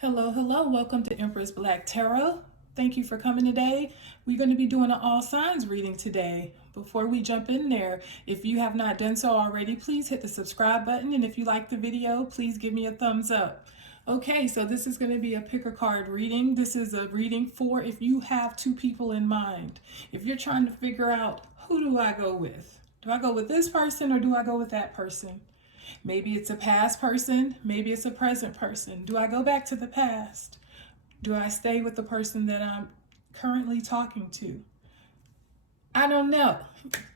Hello, hello. Welcome to Empress Black Tarot. Thank you for coming today. We're going to be doing an all signs reading today. Before we jump in there, if you have not done so already, please hit the subscribe button. And if you like the video, please give me a thumbs up. Okay, so this is going to be a pick a card reading. This is a reading for if you have two people in mind. If you're trying to figure out who do I go with? Do I go with this person or do I go with that person? Maybe it's a past person, maybe it's a present person. Do I go back to the past? Do I stay with the person that I'm currently talking to? I don't know.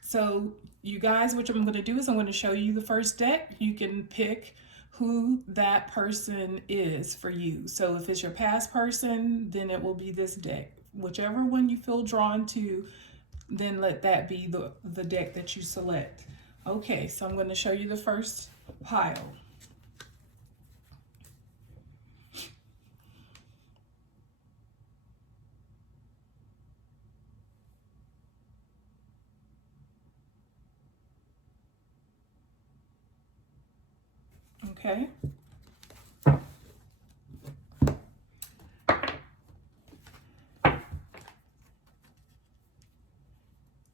So, you guys, what I'm going to do is I'm going to show you the first deck. You can pick who that person is for you. So, if it's your past person, then it will be this deck. Whichever one you feel drawn to, then let that be the deck that you select. Okay, so I'm going to show you the first pile. Okay.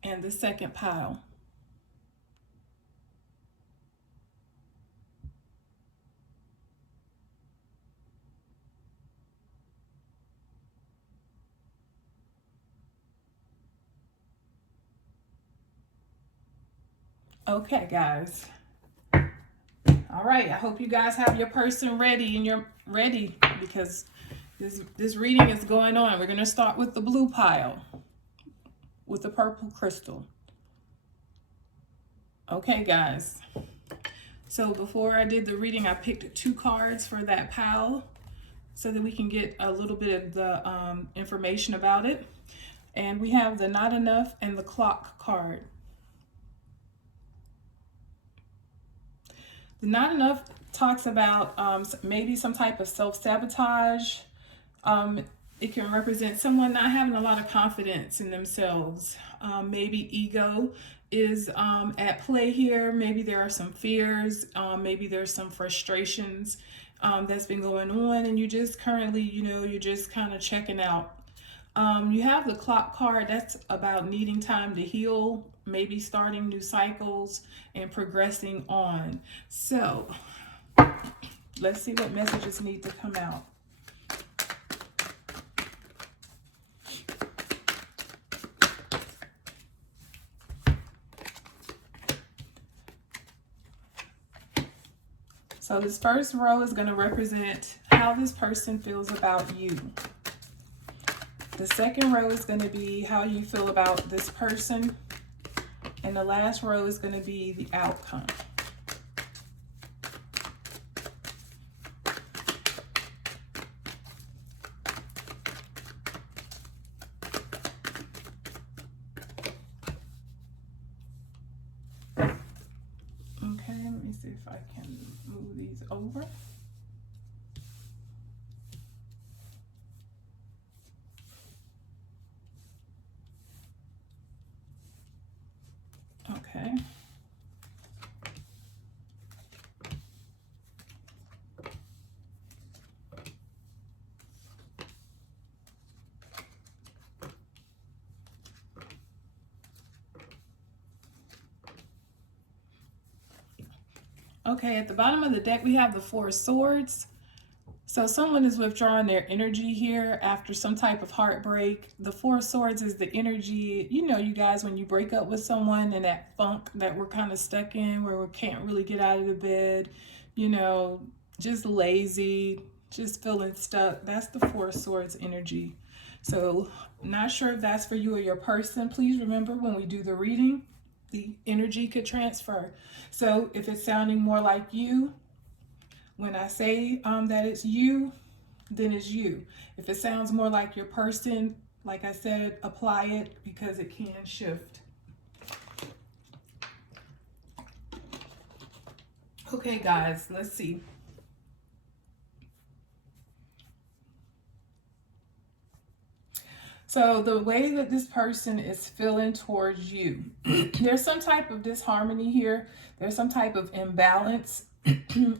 And the second pile. Okay, guys. All right, I hope you guys have your person ready and you're ready because this reading is going on. We're going to start with the blue pile with the purple crystal. Okay, guys. So before I did the reading, I picked two cards for that pile so that we can get a little bit of the information about it. And we have the Not Enough and the Clock card. The Not Enough talks about maybe some type of self-sabotage. It can represent someone not having a lot of confidence in themselves. Maybe ego is at play here. Maybe there are some fears. Maybe there's some frustrations that's been going on, and you just currently, you're just kind of checking out. You have the Clock card. That's about needing time to heal, maybe starting new cycles and progressing on. So let's see what messages need to come out. So this first row is going to represent how this person feels about you. The second row is going to be how you feel about this person. And the last row is going to be the outcome. Okay, let me see if I can move these over. Okay. Okay, at the bottom of the deck, we have the Four of Swords. So someone is withdrawing their energy here after some type of heartbreak. The Four of Swords is the energy, you guys, when you break up with someone and that funk that we're kind of stuck in where we can't really get out of the bed, just lazy, just feeling stuck. That's the Four of Swords energy. So not sure if that's for you or your person. Please remember when we do the reading, the energy could transfer. So if it's sounding more like you, when I say that it's you, then it's you. If it sounds more like your person, like I said, apply it because it can shift. Okay, guys, let's see. So the way that this person is feeling towards you, there's some type of disharmony here. There's some type of imbalance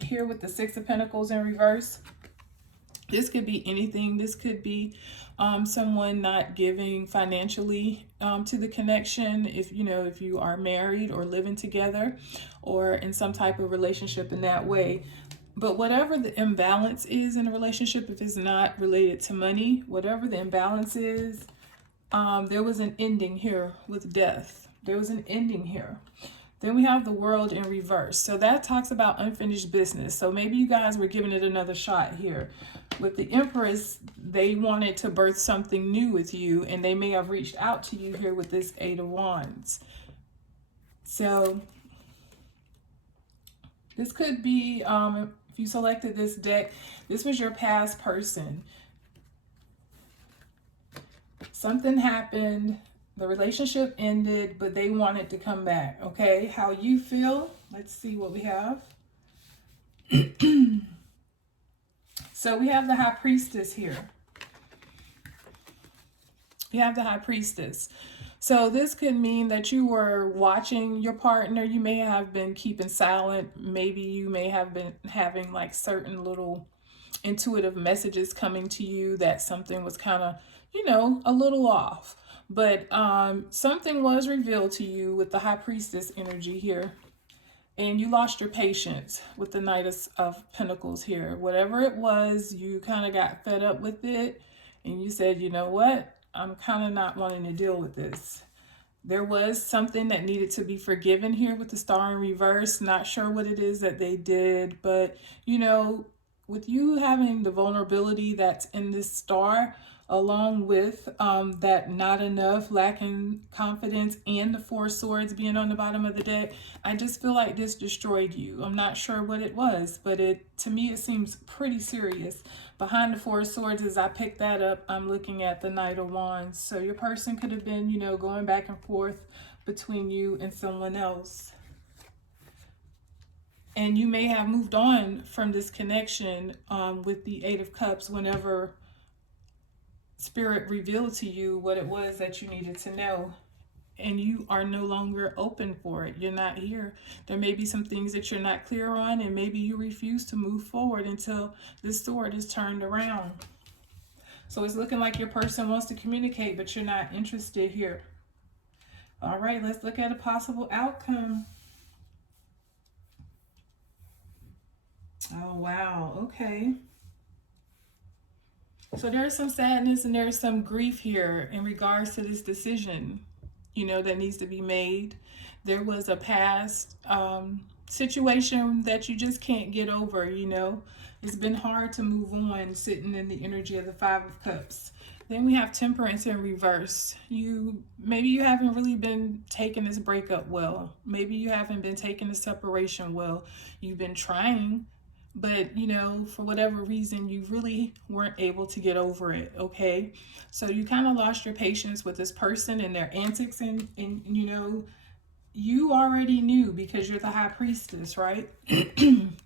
here with the Six of Pentacles in reverse. This could be anything. This could be someone not giving financially to the connection. If if you are married or living together or in some type of relationship in that way. But whatever the imbalance is in a relationship, if it's not related to money, whatever the imbalance is, there was an ending here with death. There was an ending here. Then we have the World in reverse. So that talks about unfinished business. So maybe you guys were giving it another shot here. With the Empress, they wanted to birth something new with you, and they may have reached out to you here with this Eight of Wands. So this could be, if you selected this deck, this was your past person. Something happened. The relationship ended, but they wanted to come back. Okay, how you feel? Let's see what we have. So we have the High Priestess here. You have the High Priestess. So this could mean that you were watching your partner. You may have been keeping silent. Maybe you may have been having like certain little intuitive messages coming to you that something was kind of, a little off. But something was revealed to you with the High Priestess energy here. And you lost your patience with the Knight of Pentacles here. Whatever it was, you kind of got fed up with it. And you said, you know what? I'm kind of not wanting to deal with this. There was something that needed to be forgiven here with the Star in reverse. Not sure what it is that they did. But, with you having the vulnerability that's in this star, along with that not enough, lacking confidence, and the Four of Swords being on the bottom of the deck, I just feel like this destroyed you. I'm not sure what it was, but to me it seems pretty serious. Behind the Four of Swords, as I pick that up, I'm looking at the Knight of Wands. So your person could have been, going back and forth between you and someone else. And you may have moved on from this connection with the Eight of Cups whenever Spirit revealed to you what it was that you needed to know. And you are no longer open for it. You're not here. There may be some things that you're not clear on, and maybe you refuse to move forward until this sword is turned around. So it's looking like your person wants to communicate, but you're not interested here. All right, let's look at a possible outcome. Oh, wow. Okay. So there's some sadness and there's some grief here in regards to this decision, that needs to be made. There was a past situation that you just can't get over, It's been hard to move on sitting in the energy of the Five of Cups. Then we have Temperance in reverse. Maybe you haven't really been taking this breakup well. Maybe you haven't been taking the separation well. You've been trying, but for whatever reason you really weren't able to get over it. Okay, so you kind of lost your patience with this person and their antics, and you already knew, because you're the High Priestess, right?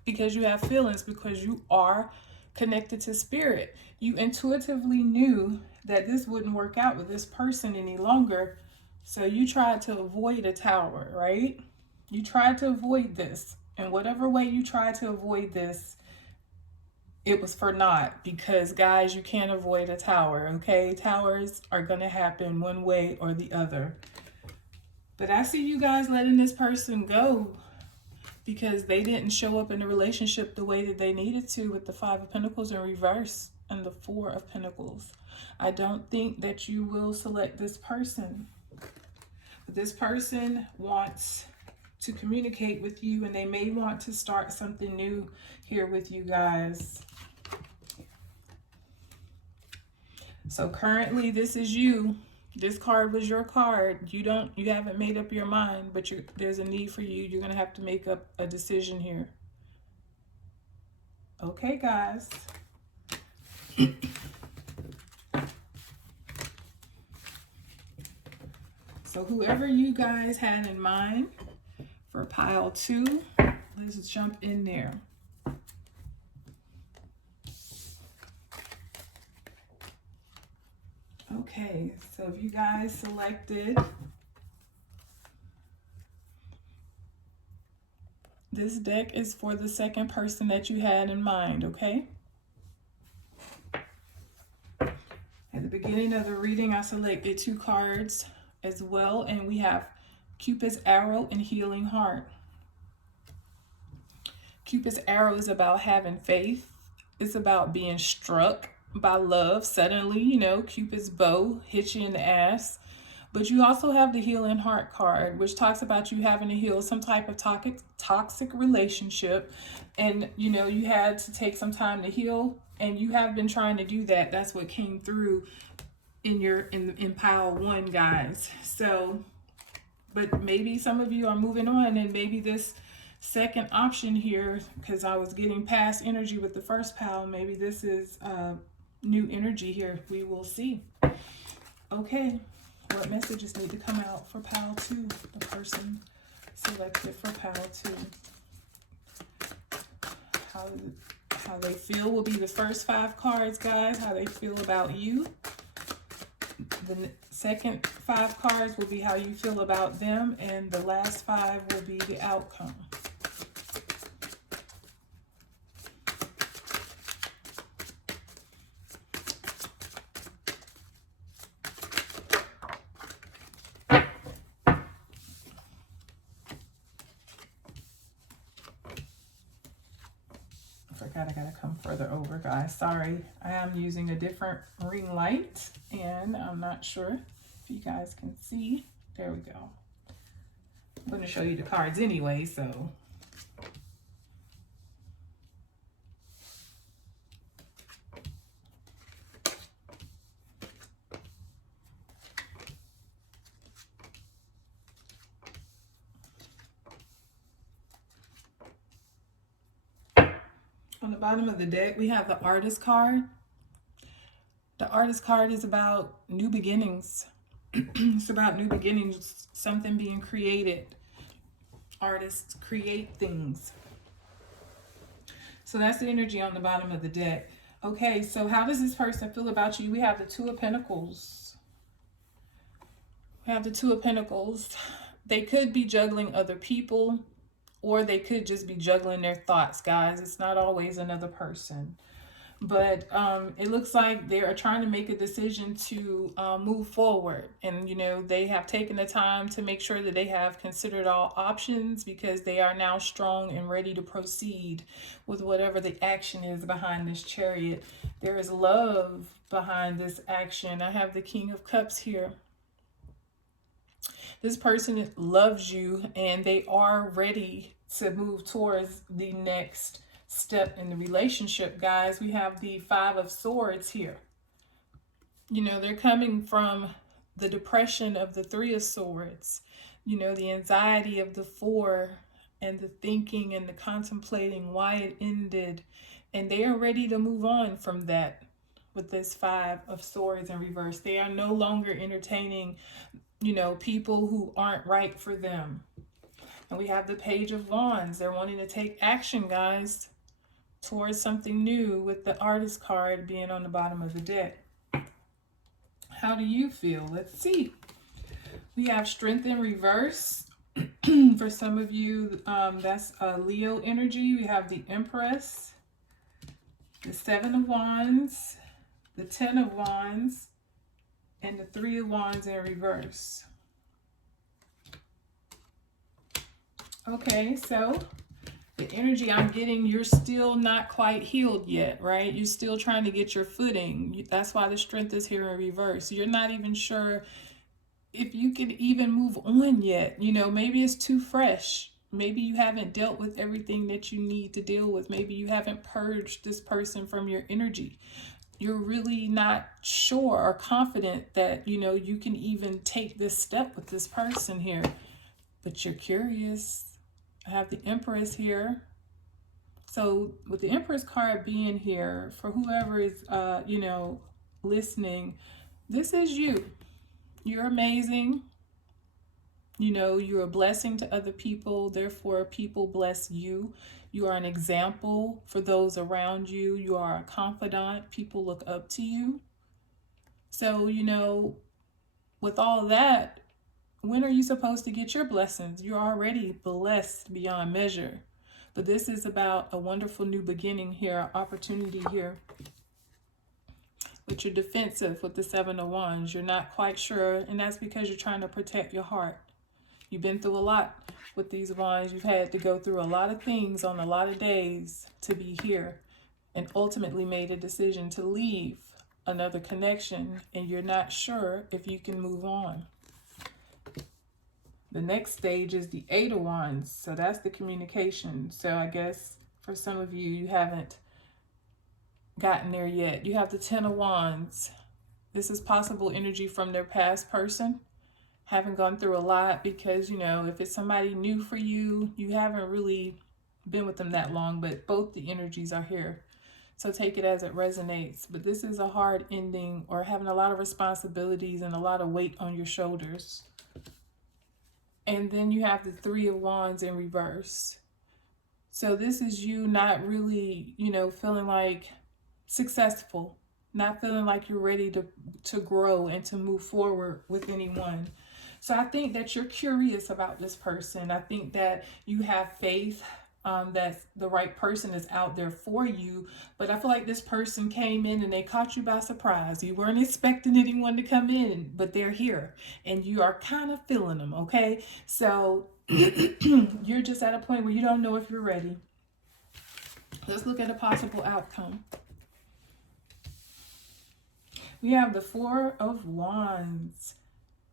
Because you have feelings, because you are connected to spirit. You intuitively knew that this wouldn't work out with this person any longer, so you tried to avoid a tower, right? You tried to avoid this. And whatever way you try to avoid this, it was for naught, because guys, you can't avoid a tower, okay? Towers are going to happen one way or the other. But I see you guys letting this person go because they didn't show up in the relationship the way that they needed to with the Five of Pentacles in reverse and the Four of Pentacles. I don't think that you will select this person. But this person wants to communicate with you, and they may want to start something new here with you guys. So currently this is you. This card was your card. You haven't made up your mind, but there's a need for you. You're going to have to make up a decision here. Okay, guys. So whoever you guys had in mind for pile 2, let's jump in there. Okay, so if you guys selected this deck, is for the second person that you had in mind, okay? beginning of the reading, I selected 2 cards as well, and we have Cupid's Arrow and Healing Heart. Cupid's Arrow is about having faith. It's about being struck by love suddenly. You know, Cupid's bow hits you in the ass. But you also have the Healing Heart card, which talks about you having to heal some type of toxic relationship. And, you know, you had to take some time to heal, and you have been trying to do that. That's what came through in pile 1, guys. So, but maybe some of you are moving on, and maybe this second option here, because I was getting past energy with the first pile, maybe this is new energy here. We will see. Okay. What messages need to come out for pile 2? The person selected for pile 2. How they feel will be the first 5 cards, guys. How they feel about you. The second 5 cards will be how you feel about them. And the last 5 will be the outcome. I gotta come further over, guys. Sorry, I am using a different ring light, and I'm not sure if you guys can see. There we go. I'm going to show you the cards anyway, so. On the bottom of the deck, we have the Artist card. The Artist card is about new beginnings. It's about new beginnings, something being created. Artists create things. So that's the energy on the bottom of the deck. Okay, so how does this person feel about you? We have the 2 of Pentacles. We have the 2 of Pentacles. They could be juggling other people, or they could just be juggling their thoughts, guys. It's not always another person. But it looks like they are trying to make a decision to move forward. And, you know, they have taken the time to make sure that they have considered all options, because they are now strong and ready to proceed with whatever the action is behind this Chariot. There is love behind this action. I have the King of Cups here. This person loves you, and they are ready to move towards the next step in the relationship, guys. We have the 5 of Swords here. You know, they're coming from the depression of the 3 of Swords. You know, the anxiety of the 4, and the thinking and the contemplating why it ended. And they are ready to move on from that with this 5 of Swords in reverse. They are no longer entertaining, you know, people who aren't right for them. And we have the Page of Wands. They're wanting to take action, guys, towards something new, with the Artist card being on the bottom of the deck. How do you feel? Let's see. We have Strength in reverse. For some of you, that's Leo energy. We have the Empress, the 7 of Wands, the 10 of Wands, and the 3 of Wands in reverse. Okay, so the energy I'm getting, you're still not quite healed yet, right? You're still trying to get your footing. That's why the Strength is here in reverse. You're not even sure if you can even move on yet. You know, maybe it's too fresh. Maybe you haven't dealt with everything that you need to deal with. Maybe you haven't purged this person from your energy. You're really not sure or confident that, you know, you can even take this step with this person here. But you're curious. I have the Empress here. So with the Empress card being here, for whoever is, you know, listening, this is you. You're amazing. You know, you're a blessing to other people. Therefore, people bless you. You are an example for those around you. You are a confidant. People look up to you. So, you know, with all that, when are you supposed to get your blessings? You're already blessed beyond measure. But this is about a wonderful new beginning here, opportunity here. but you're defensive with the Seven of Wands. You're not quite sure, and that's because you're trying to protect your heart. You've been through a lot with these wands. You've had to go through a lot of things on a lot of days to be here, and ultimately made a decision to leave another connection, and you're not sure if you can move on. The next stage is the Eight of Wands. So that's the communication. So I guess for some of you, you haven't gotten there yet. You have the Ten of Wands. This is possible energy from their past person. Haven't gone through a lot because, you know, if it's somebody new for you, you haven't really been with them that long, but both the energies are here. So take it as it resonates. But this is a hard ending, or having a lot of responsibilities and a lot of weight on your shoulders. And then you have the Three of Wands in reverse. So this is you not really, you know, feeling like successful, not feeling like you're ready to grow and to move forward with anyone. So I think that you're curious about this person. I think that you have faith that the right person is out there for you. But I feel like this person came in and they caught you by surprise. You weren't expecting anyone to come in, but they're here and you are kind of feeling them, okay? So you're just at a point where you don't know if you're ready. Let's look at a possible outcome. We have the Four of Wands.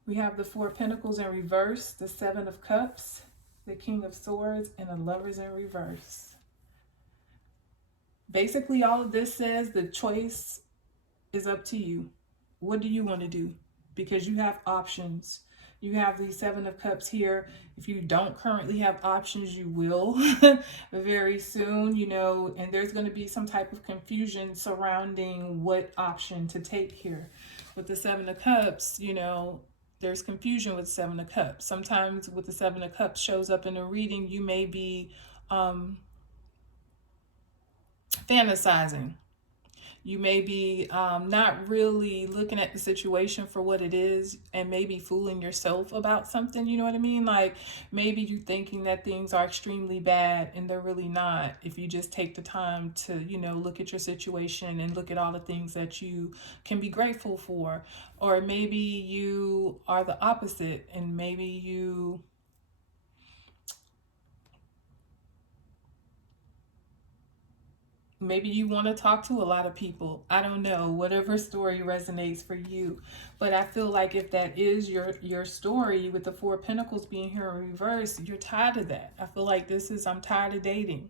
We have the Four of Pentacles in reverse, the Seven of Cups, the King of Swords, and the Lovers in reverse. Basically, all of this says the choice is up to you. What do you want to do? Because you have options. You have the Seven of Cups here. If you don't currently have options, you will very soon, you know, and there's going to be some type of confusion surrounding what option to take here. With the Seven of Cups, you know, there's confusion with Seven of Cups. Sometimes with the Seven of Cups shows up in a reading, you may be fantasizing. You may be not really looking at the situation for what it is, and maybe fooling yourself about something, you know what I mean? Like maybe you thinking that things are extremely bad and they're really not, if you just take the time to, you know, look at your situation and look at all the things that you can be grateful for. Or maybe you are the opposite, and maybe you want to talk to a lot of people. I don't know, whatever story resonates for you. But I feel like if that is your story, with the Four of Pentacles being here in reverse, you're tired of that. I feel like this is, I'm tired of dating.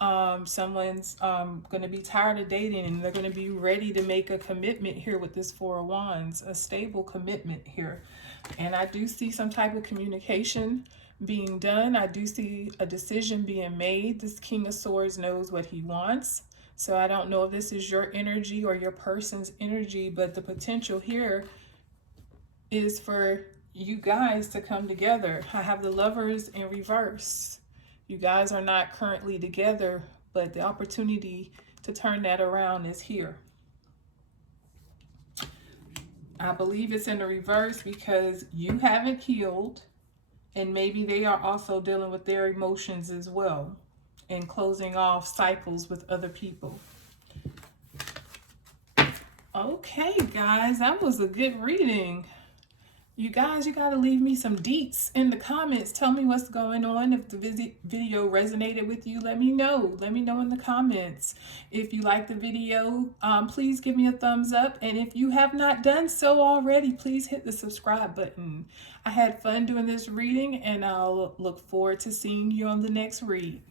Someone's going to be tired of dating, and they're going to be ready to make a commitment here with this Four of Wands, a stable commitment here. And I do see some type of communication being done. I do see a decision being made. This King of Swords knows what he wants. So I don't know if this is your energy or your person's energy, but the potential here is for you guys to come together. I have the Lovers in reverse. You guys are not currently together, but the opportunity to turn that around is here. I believe it's in the reverse because you haven't healed, and maybe they are also dealing with their emotions as well, and closing off cycles with other people. Okay, guys, that was a good reading. You guys, you got to leave me some deets in the comments. Tell me what's going on. If the video resonated with you, let me know. Let me know in the comments. If you like the video, please give me a thumbs up. And if you have not done so already, please hit the subscribe button. I had fun doing this reading, and I'll look forward to seeing you on the next read.